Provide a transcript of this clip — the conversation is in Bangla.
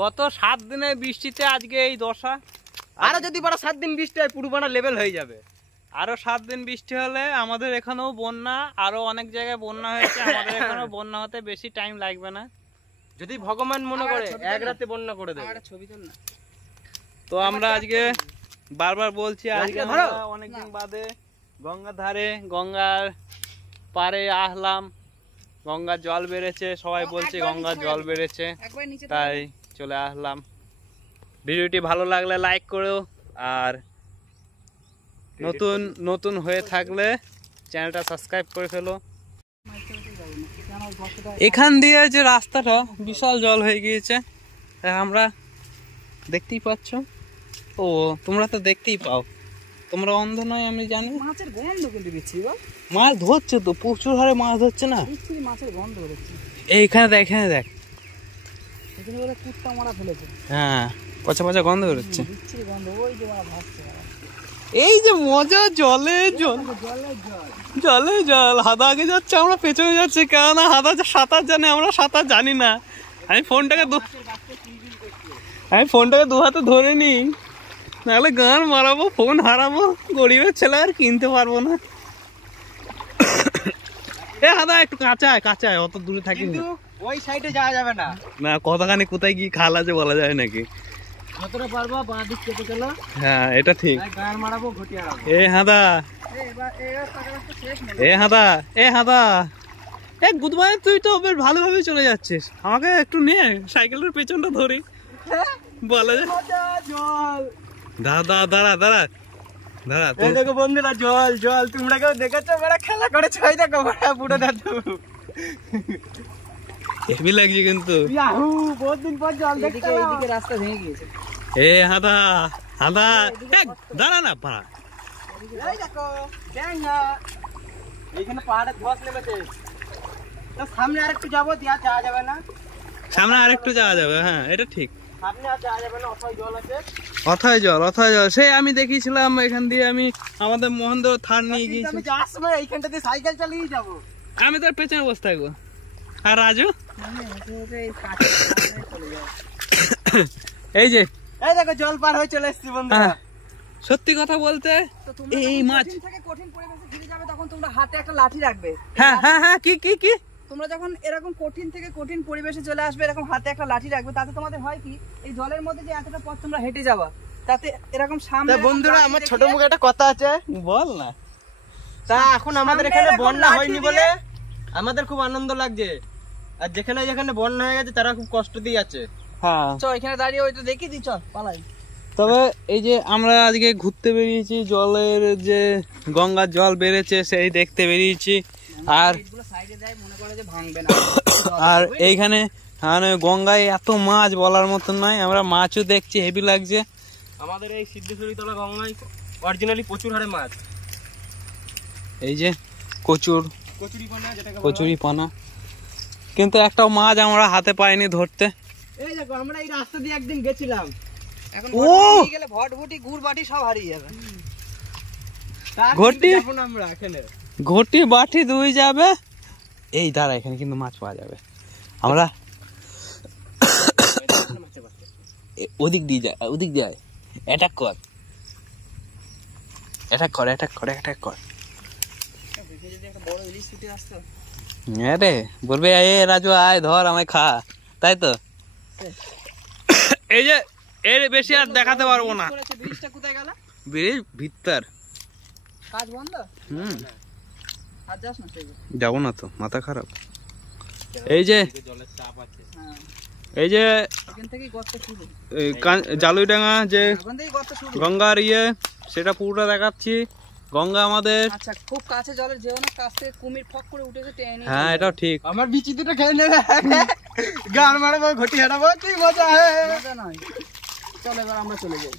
গত 7 দিনের বৃষ্টিতে আজকে এই দশা। আরো যদি বড় 7 দিন বৃষ্টি হয় পুরুপানা লেভেল হয়ে যাবে। আরো 7 দিন বৃষ্টি হলে আমাদের এখানেও বন্যা, আরো অনেক জায়গায় বন্যা হয়েছে, আমাদের এখানেও বন্যা হতে বেশি টাইম লাগবে না যদি ভগবান মনে করে এক রাতে বন্যা করে দেবে। তো আমরা আজকে বারবার বলছি আজকে আমরা অনেকদিন বাদে গঙ্গার ধারে, গঙ্গার পারে আসলাম। গঙ্গার জল বেড়েছে, সবাই বলছে গঙ্গার জল বেড়েছে, তাই চলে আসলাম। ভিডিওটি ভালো লাগলে লাইক করো, আর নতুন হয়ে থাকলে চ্যানেলটা সাবস্ক্রাইব করে ফেলো। এখান দিয়ে যে রাস্তাটা বিশাল জল হয়ে গিয়েছে, আমরা দেখতেই পাচ্ছ। ও তোমরা তো দেখতেই পাও, তোমরা অন্ধ নয় আমি জানি। মাছের গন্ধ কিন্তু দিচ্ছি, মাছ ধরছে তো, প্রচুর হারে মাছ ধরছে না। মাছের গন্ধ হচ্ছে এইখানে দেখ, এখানে দেখ, এখানে বলে কুত্তা মারা ফেলেছে। হ্যাঁ, পচা পচা গন্ধ বেরোচ্ছে। বিচ্ছিরি গন্ধ, ওই যে মারা ভাসছে। এই যে মজা, জলে জল, জলে জল। হাদা আগে যাচ্ছে, আমরা পেছনে যাচ্ছি, কেননা হাদা সাঁতার জানে, আমরা সাঁতার জানি না। আমি ফোনটাকে দু হাতে ধরে নি, নাহলে গান মারাবো, ফোন হারাবো, গরিবের ছেলে আর কিনতে পারবো না। এ হাদা একটু কাঁচায় অত দূরে থাকি ওই সাইডে যাওয়া যাবে না। না, কতখানি কোথায় কি খাল আছে বলা যায় নাকি। যতটা পারবা বাঁ দিক কেটে চলো। হ্যাঁ, এটা ঠিক। গান মারাবো, ঘটি হারাবো। এ হাদা, এ গুদমায়, তুই তো বেশ ভালোভাবে চলে যাচ্ছিস, আমাকে একটু নে, সাইকেলের পেছনটা ধরি বলা যায়। দাঁড়া এই দেখো বন্ধুরা, জল তোমরা কেউ দেখেছো? বড় খেলা করেছো, ওই দেখো পুরো দাদু। হেভি লাগছে কিন্তু। ইয়াহু, বহুত দিন পর জল দেখতে। এইদিকে রাস্তা ভেঙে গিয়েছে। এ হাদা, দাঁড়া না পা। এই দেখো ড্যাঙ্গা, এইখানে পাহাড়ে ধস নেমেছে। তো সামনে আরেকটু যাবো, দিয়া যাওয়া যাবে না। সামনে আরেকটু যাওয়া যাবে, হ্যাঁ এটা ঠিক। সামনে আর যাওয়া যাবে না, অথই জল আছে। অথয় জল, সেই আমি দেখিয়েছিলাম এখান দিয়ে, আমি আমাদের মোহনদ থার নিয়ে গিয়েছি। আমি যাওয়ার সময় এইখানটা দিয়ে সাইকেল চালিয়ে যাবো। আমি তোর পেছনে বসে থাকবো। আর রাজু এই যে, এই দেখো জল পার হয়ে চলে এসেছি বন্ধুরা। সত্যি কথা বলতে এই মাছ থেকে কঠিন পরিবেশে ঘিরে যাবে, তখন তোমরা হাতে একটা লাঠি রাখবে। হ্যাঁ, কি তোমরা যখন এরকম কঠিন থেকে কঠিন পরিবেশে চলে আসবে, এরকম হাতে একটা লাঠি রাখবে, তাতে তোমাদের হয় কি, এই জলের মধ্যে যে এতটা পথ তোমরা হেঁটে যাবা, তাতে এরকম সামনে। বন্ধুরা, আমার ছোট মুখে একটা কথা আছে, বল না। তা এখন আমাদের এখানে বন্যা হয়নি বলে আমাদের খুব আনন্দ লাগছে, আর যেখানে যেখানে বন্যা হয়ে গেছে তারা খুব কষ্ট দিয়ে আছে। হ্যাঁ, চল এখানে দাঁড়িয়ে ওই তো দেখি দি, চল পালাই। তবে এই যে আমরা আজকে ঘুরতে বেরিয়েছি, জলের যে গঙ্গার জল বেড়েছে সেই দেখতে বেরিয়েছি, আর আর এইখানে মানে গঙ্গায় এত মাছ বলার মতন নয়, আমরা মাছও দেখছি, হেভি লাগছে। আমাদের এই সিদ্ধেশ্বরী তলা গঙ্গায় অরিজিনালি প্রচুর হারে মাছ। এই যে কচুরি পানা, কিন্তু একটা মাছ আমরা হাতে পাইনি ধরতে। এই দেখো, আমরা এই রাস্তা দিয়ে একদিন গেছিলাম, এখন গেলে ভটভটি গুড় বাটি সব হারিয়ে যাবে। ঘটি বাটি দুই যাবে। এই দাঁড়া, এখানে কিন্তু মাছ পাওয়া যাবে। আমরা ওদিক দিয়ে যায়, অ্যাটাক কর। হ্যাঁ রে, বলবে এ রাজু আয় ধর, আমায় খা, তাই তো। এই যে এর বেশি আর দেখাতে পারবো না। ব্রিজটা কোথায় গেল? ব্রিজ ভিতর, কাজ বন্ধ। আর যাস না, যাবো না তো, মাথা খারাপ। এই যে এখান থেকেই গর্ত শুরু, জালুইডাঙ্গা যে এখান থেকেই গর্ত শুরু। গঙ্গার সেটা পুরোটা দেখাচ্ছি। গঙ্গা আমাদের, আচ্ছা, খুব কাছে জলের যেও না, কাছ থেকে কুমির ফক করে উঠেছে, টেনে। হ্যাঁ এটাও ঠিক। আমার বিচি দুটো খেয়ে নেবে, গান মারাবো, ঘটি হারাবো, কি মজা হয়। মজা নয়, চল এবার আমরা চলে যাই।